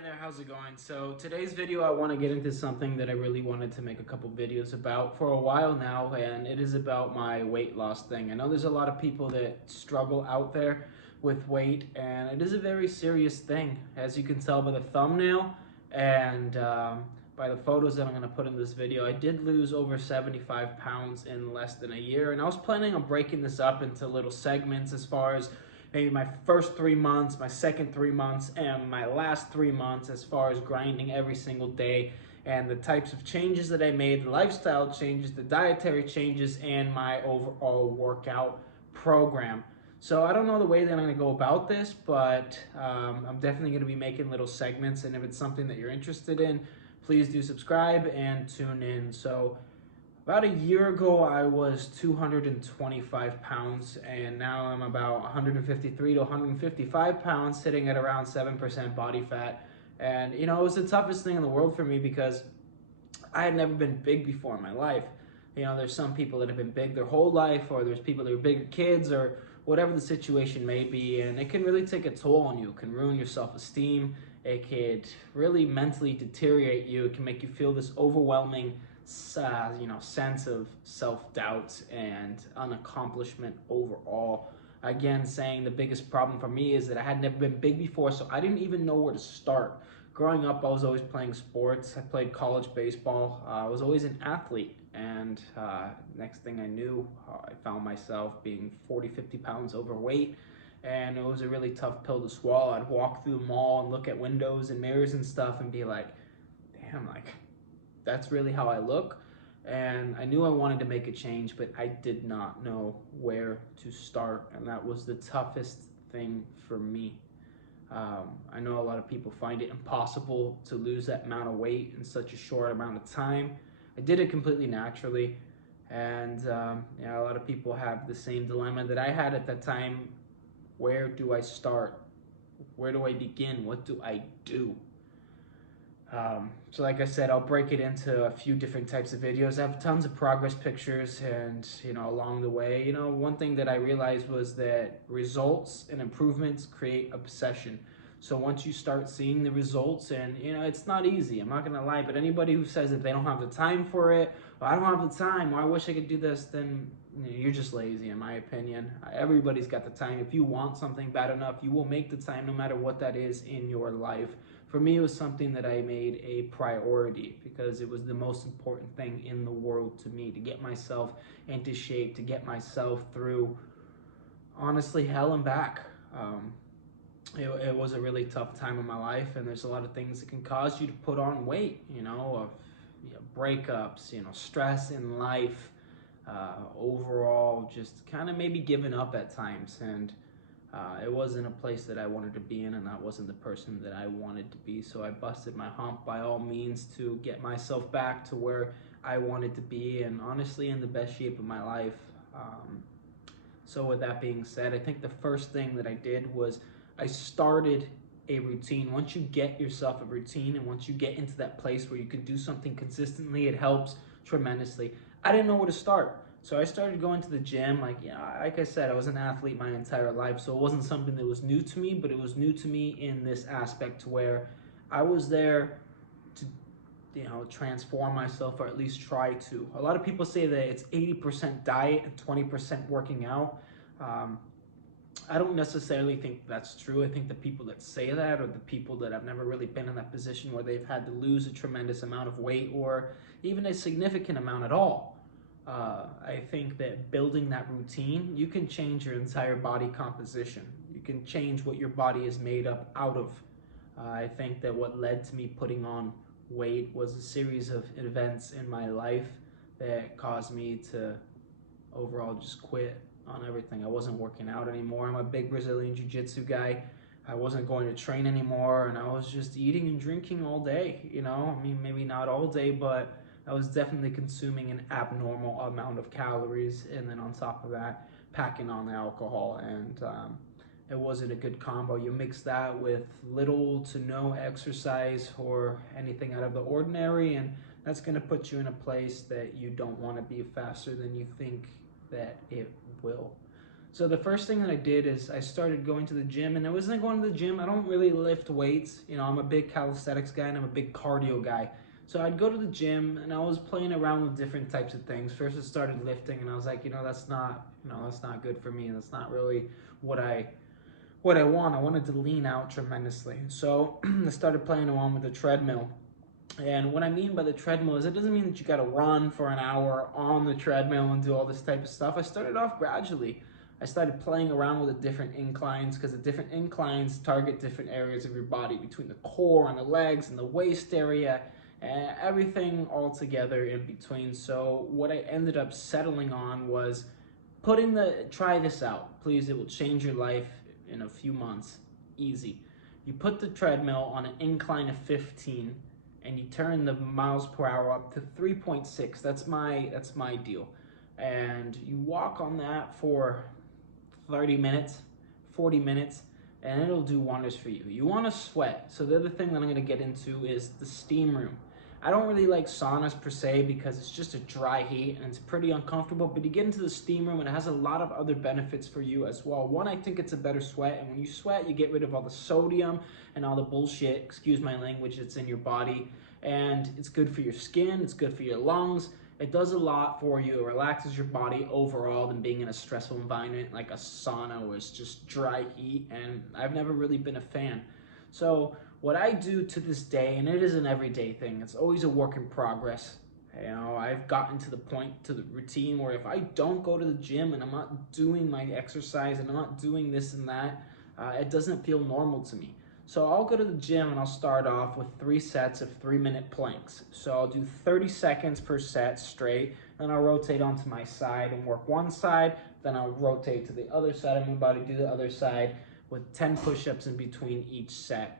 Hey there, how's it going? So today's video I want to get into something that I really wanted to make a couple videos about for a while now, and it is about my weight loss thing. I know there's a lot of people that struggle out there with weight, and it is a very serious thing. As you can tell by the thumbnail and by the photos that I'm going to put in this video, I did lose over 75 pounds in less than a year, and I was planning on breaking this up into little segments as far as maybe my first 3 months, my second 3 months, and my last 3 months as far as grinding every single day and the types of changes that I made, the lifestyle changes, the dietary changes, and my overall workout program. So I don't know the way that I'm going to go about this, but I'm definitely going to be making little segments, and if it's something that you're interested in, please do subscribe and tune in. So about a year ago, I was 225 pounds, and now I'm about 153 to 155 pounds, sitting at around 7% body fat. And, you know, it was the toughest thing in the world for me because I had never been big before in my life. You know, there's some people that have been big their whole life, or there's people that are bigger kids, or whatever the situation may be, and it can really take a toll on you. It can ruin your self-esteem. It could really mentally deteriorate you. It can make you feel this overwhelming sense of self-doubt and unaccomplishment overall. Again, saying the biggest problem for me is that I had never been big before, so I didn't even know where to start. Growing up, I was always playing sports. I played college baseball. I was always an athlete. And next thing I knew, I found myself being 40, 50 pounds overweight. And it was a really tough pill to swallow. I'd walk through the mall and look at windows and mirrors and stuff and be like, damn, like, that's really how I look. And I knew I wanted to make a change, but I did not know where to start. And that was the toughest thing for me. I know a lot of people find it impossible to lose that amount of weight in such a short amount of time. I did it completely naturally, and a lot of people have the same dilemma that I had at that time. Where do I start? Where do I begin? What do I do? So like I said, I'll break it into a few different types of videos. I have tons of progress pictures, and along the way, one thing that I realized was that results and improvements create obsession. So once you start seeing the results, and it's not easy, I'm not gonna lie, but anybody who says that they don't have the time for it, or I don't have the time, or I wish I could do this, then you're just lazy in my opinion. Everybody's got the time. If you want something bad enough, you will make the time no matter what that is in your life. For me, it was something that I made a priority because it was the most important thing in the world to me, to get myself into shape, to get myself through, honestly, hell and back. It was a really tough time in my life, and there's a lot of things that can cause you to put on weight, breakups, stress in life, overall, just kind of maybe giving up at times. And it wasn't a place that I wanted to be in, and that wasn't the person that I wanted to be. So I busted my hump by all means to get myself back to where I wanted to be, and honestly in the best shape of my life. So with that being said, I think the first thing that I did was I started a routine. Once you get yourself a routine, and once you get into that place where you can do something consistently, it helps tremendously. I didn't know where to start. So I started going to the gym. Like I said, I was an athlete my entire life, so it wasn't something that was new to me, but it was new to me in this aspect where I was there to transform myself, or at least try to. A lot of people say that it's 80% diet and 20% working out. I don't necessarily think that's true. I think the people that say that are the people that have never really been in that position where they've had to lose a tremendous amount of weight, or even a significant amount at all. I think that building that routine, you can change your entire body composition. You can change what your body is made up out of. I think that what led to me putting on weight was a series of events in my life that caused me to overall just quit on everything. I wasn't working out anymore. I'm a big Brazilian Jiu-Jitsu guy. I wasn't going to train anymore, and I was just eating and drinking all day. I mean, maybe not all day, but I was definitely consuming an abnormal amount of calories, and then on top of that, packing on the alcohol, and it wasn't a good combo. You mix that with little to no exercise or anything out of the ordinary, and that's going to put you in a place that you don't want to be faster than you think that it will. So the first thing that I did is I started going to the gym, and I wasn't going to the gym. I don't really lift weights. You know, I'm a big calisthenics guy and I'm a big cardio guy. So I'd go to the gym and I was playing around with different types of things. First I started lifting and I was like, that's not good for me. That's not really what I want. I wanted to lean out tremendously. So I started playing around with the treadmill. And what I mean by the treadmill is it doesn't mean that you got to run for an hour on the treadmill and do all this type of stuff. I started off gradually. I started playing around with the different inclines because the different inclines target different areas of your body between the core and the legs and the waist area and everything all together in between. So what I ended up settling on was try this out. Please, it will change your life in a few months. Easy. You put the treadmill on an incline of 15 and you turn the miles per hour up to 3.6. That's my deal. And you walk on that for 30 minutes, 40 minutes, and it'll do wonders for you. You want to sweat. So the other thing that I'm going to get into is the steam room. I don't really like saunas per se because it's just a dry heat and it's pretty uncomfortable, but you get into the steam room and it has a lot of other benefits for you as well. One, I think it's a better sweat, and when you sweat, you get rid of all the sodium and all the bullshit, excuse my language, that's in your body, and it's good for your skin, it's good for your lungs. It does a lot for you. It relaxes your body overall than being in a stressful environment like a sauna where it's just dry heat, and I've never really been a fan. So what I do to this day, and it is an everyday thing, it's always a work in progress. You know, I've gotten to the point, to the routine where if I don't go to the gym and I'm not doing my exercise and I'm not doing this and that, it doesn't feel normal to me. So I'll go to the gym and I'll start off with 3 sets of 3-minute planks. So I'll do 30 seconds per set straight, then I'll rotate onto my side and work one side, then I'll rotate to the other side of my body, do the other side with 10 push-ups in between each set.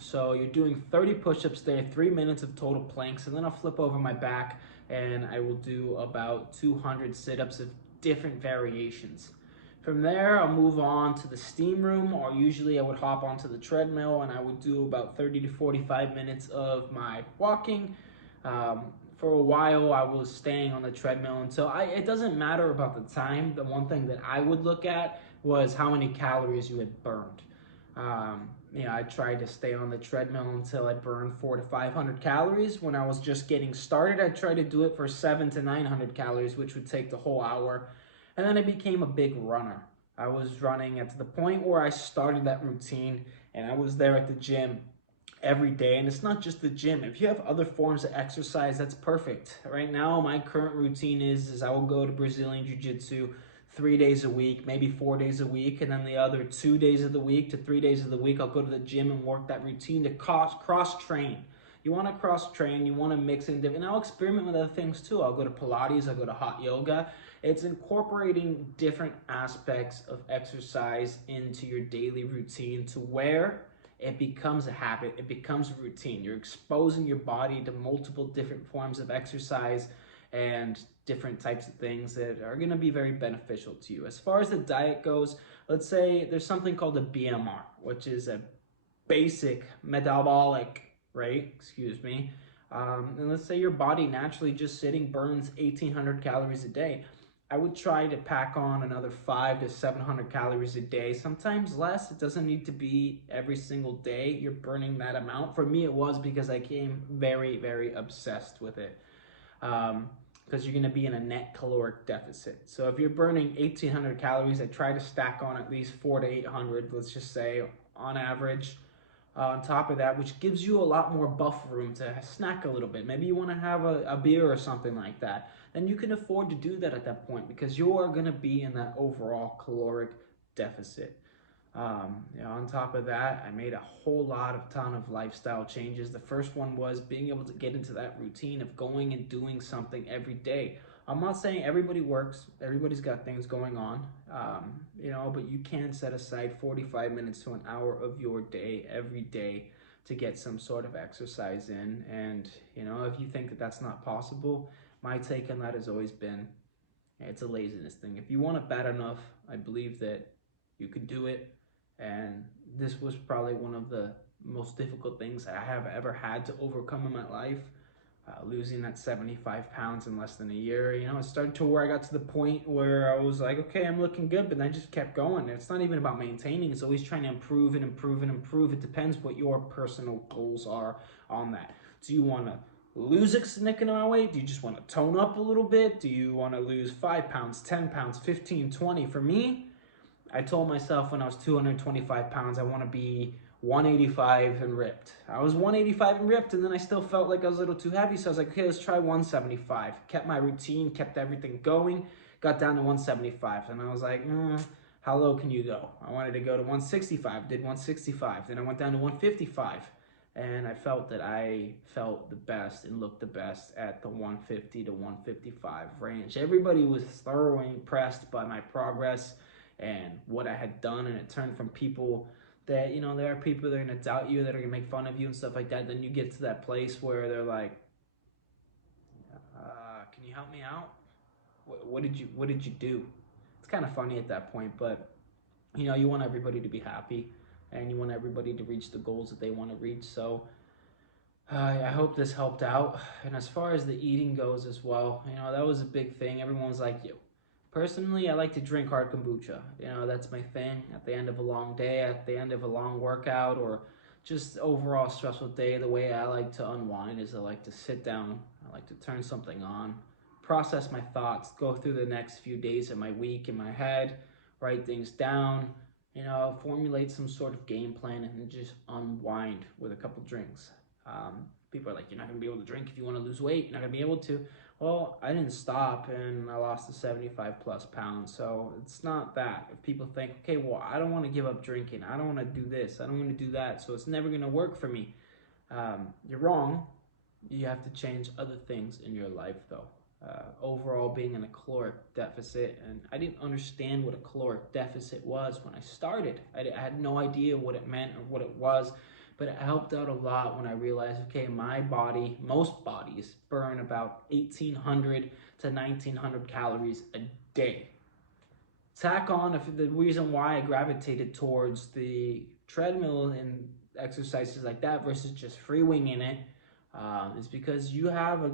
So you're doing 30 push-ups there, 3 minutes of total planks, and then I'll flip over my back and I will do about 200 sit-ups of different variations. From there, I'll move on to the steam room, or usually I would hop onto the treadmill and I would do about 30 to 45 minutes of my walking. For a while, I was staying on the treadmill until it doesn't matter about the time. The one thing that I would look at was how many calories you had burned. I tried to stay on the treadmill until I burned 400 to 500 calories. When I was just getting started, I tried to do it for 700 to 900 calories, which would take the whole hour. And then I became a big runner. I was running at the point where I started that routine, and I was there at the gym every day. And it's not just the gym. If you have other forms of exercise, that's perfect. Right now, my current routine is I will go to Brazilian Jiu-Jitsu 3 days a week, maybe 4 days a week, and then the other 2 days of the week to 3 days of the week, I'll go to the gym and work that routine to cross-train. You want to cross-train, you want to mix in different, and I'll experiment with other things too. I'll go to Pilates, I'll go to hot yoga. It's incorporating different aspects of exercise into your daily routine to where it becomes a habit, it becomes a routine. You're exposing your body to multiple different forms of exercise and different types of things that are going to be very beneficial to you. As far as the diet goes, let's say there's something called a BMR, which is a basic metabolic rate, and let's say your body naturally just sitting burns 1,800 calories a day. I would try to pack on another 500 to 700 calories a day, sometimes less. It doesn't need to be every single day you're burning that amount. For me, it was because I became very, very obsessed with it. Because you're going to be in a net caloric deficit. So if you're burning 1,800 calories, I try to stack on at least 400 to 800, let's just say, on average. On top of that, which gives you a lot more buffer room to snack a little bit. Maybe you want to have a beer or something like that. Then you can afford to do that at that point because you are going to be in that overall caloric deficit. On top of that, I made a whole ton of lifestyle changes. The first one was being able to get into that routine of going and doing something every day. I'm not saying everybody works, everybody's got things going on, but you can set aside 45 minutes to an hour of your day every day to get some sort of exercise in. And, if you think that that's not possible, my take on that has always been, it's a laziness thing. If you want it bad enough, I believe that you could do it. And this was probably one of the most difficult things I have ever had to overcome in my life. losing that 75 pounds in less than a year. You know, it started to where I got to the point where I was like, okay, I'm looking good, but then I just kept going. It's not even about maintaining. It's always trying to improve and improve and improve. It depends what your personal goals are on that. Do you want to lose a significant amount of weight? Do you just want to tone up a little bit? Do you want to lose 5 pounds, 10 pounds, 15, 20? For me, I told myself when I was 225 pounds, I want to be 185 and ripped. I was 185 and ripped, and then I still felt like I was a little too heavy, so I was like, okay, let's try 175. Kept my routine, kept everything going, got down to 175, and I was like, how low can you go? I wanted to go to 165, did 165, then I went down to 155, and I felt that I felt the best and looked the best at the 150 to 155 range. Everybody was thoroughly impressed by my progress and what I had done, and it turned from people that, you know, there are people that are gonna doubt you, that are gonna make fun of you and stuff like that. Then you get to that place where they're like, can you help me out? What did you do? It's kind of funny at that point, but you know, you want everybody to be happy, and you want everybody to reach the goals that they want to reach. So I hope this helped out. And as far as the eating goes as well, you know, that was a big thing. Everyone was like, personally, I like to drink hard kombucha. You know, that's my thing. At the end of a long day, at the end of a long workout, or just overall stressful day, the way I like to unwind is I like to sit down. I like to turn something on, process my thoughts, go through the next few days of my week in my head, write things down, you know, formulate some sort of game plan, and then just unwind with a couple drinks. People are like, you're not going to be able to drink if you want to lose weight. You're not going to be able to. Well, I didn't stop, and I lost the 75 plus pounds. So it's not that. If people think, okay, well, I don't want to give up drinking. I don't want to do this. I don't want to do that. So it's never going to work for me. You're wrong. You have to change other things in your life, though. Overall, being in a caloric deficit, and I didn't understand what a caloric deficit was when I started. I had no idea what it meant or what it was. But it helped out a lot when I realized, okay, my body, most bodies, burn about 1,800 to 1,900 calories a day. Tack on if the reason why I gravitated towards the treadmill and exercises like that versus just free winging it is because you have a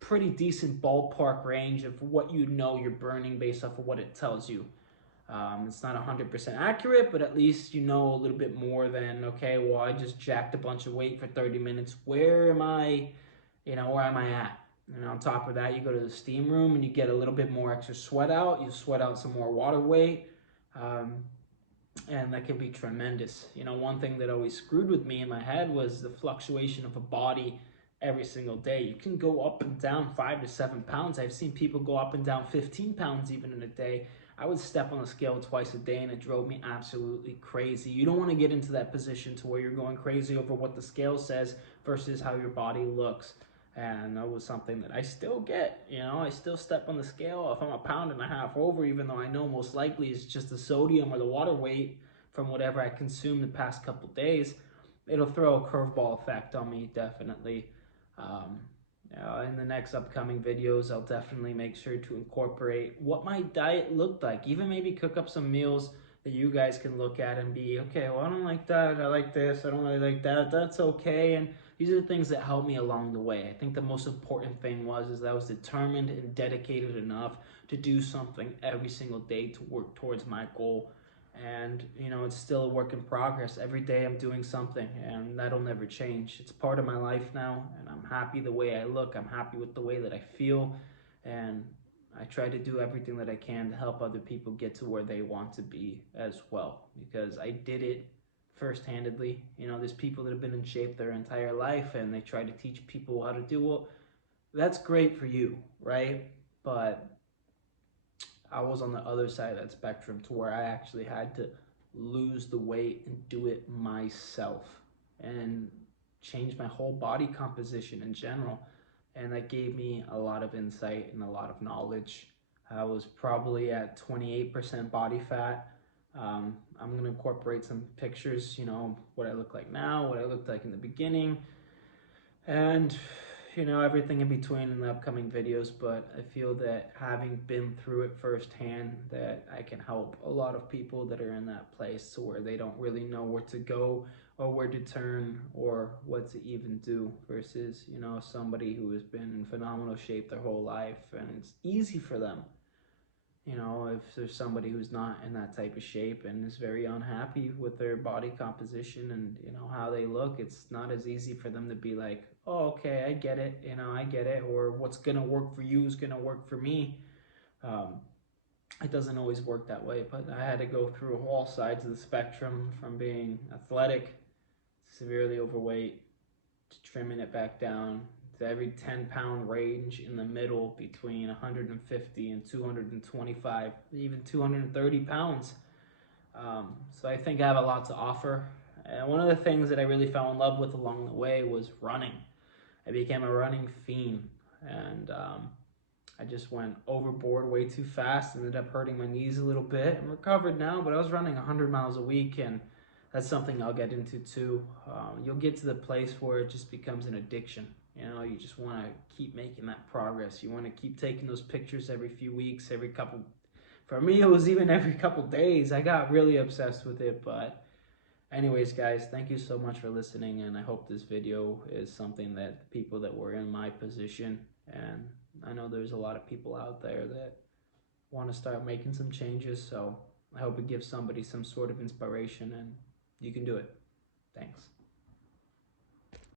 pretty decent ballpark range of what you know you're burning based off of what it tells you. It's not 100% accurate, but at least you know a little bit more than, okay, well, I just jacked a bunch of weight for 30 minutes. Where am I, where am I at? And on top of that, you go to the steam room and you get a little bit more extra sweat out. You sweat out some more water weight, and that can be tremendous. You know, one thing that always screwed with me in my head was the fluctuation of a body every single day. You can go up and down 5 to 7 pounds. I've seen people go up and down 15 pounds even in a day. I would step on the scale twice a day, and it drove me absolutely crazy. You don't want to get into that position to where you're going crazy over what the scale says versus how your body looks. And that was something that I still get. You know, I still step on the scale if I'm 1.5 pounds over, even though I know most likely it's just the sodium or the water weight from whatever I consumed the past couple days. It'll throw a curveball effect on me, definitely. In the next upcoming videos, I'll definitely make sure to incorporate what my diet looked like. Even maybe cook up some meals that you guys can look at and be, okay, well, I don't like that. I like this. I don't really like that. That's okay. And these are the things that helped me along the way. I think the most important thing is that I was determined and dedicated enough to do something every single day to work towards my goal. And it's still a work in progress. Every day I'm doing something, and that'll never change. It's part of my life now, and I'm happy the way I look. I'm happy with the way that I feel, and I try to do everything that I can to help other people get to where they want to be as well, because I did it first-handedly. There's people that have been in shape their entire life, and they try to teach people how to do well. That's great for you, right? But I was on the other side of that spectrum to where I actually had to lose the weight and do it myself and change my whole body composition in general. And that gave me a lot of insight and a lot of knowledge. I was probably at 28% body fat. I'm going to incorporate some pictures, what I look like now, what I looked like in the beginning, and everything in between in the upcoming videos. But I feel that having been through it firsthand, that I can help a lot of people that are in that place to where they don't really know where to go or where to turn or what what to even do versus, you know, somebody who has been in phenomenal shape their whole life and it's easy for them. You know, if there's somebody who's not in that type of shape and is very unhappy with their body composition and, you know, how they look, it's not as easy for them to be like, oh, okay, I get it, you know, I get it, or what's gonna work for you is gonna work for me. Um, it doesn't always work that way, but I had to go through all sides of the spectrum from being athletic, severely overweight, to trimming it back down to every 10-pound range in the middle between 150 and 225, even 230 pounds. So I think I have a lot to offer. And one of the things that I really fell in love with along the way was running. I became a running fiend, and I just went overboard way too fast, ended up hurting my knees a little bit. I'm recovered now, but I was running 100 miles a week, and that's something I'll get into too. You'll get to the place where it just becomes an addiction. You know, you just want to keep making that progress. You want to keep taking those pictures every few weeks, every couple. For me, it was even every couple days. I got really obsessed with it. But anyways, guys, thank you so much for listening. And I hope this video is something that people that were in my position, and I know there's a lot of people out there that want to start making some changes. So I hope it gives somebody some sort of inspiration, and you can do it. Thanks.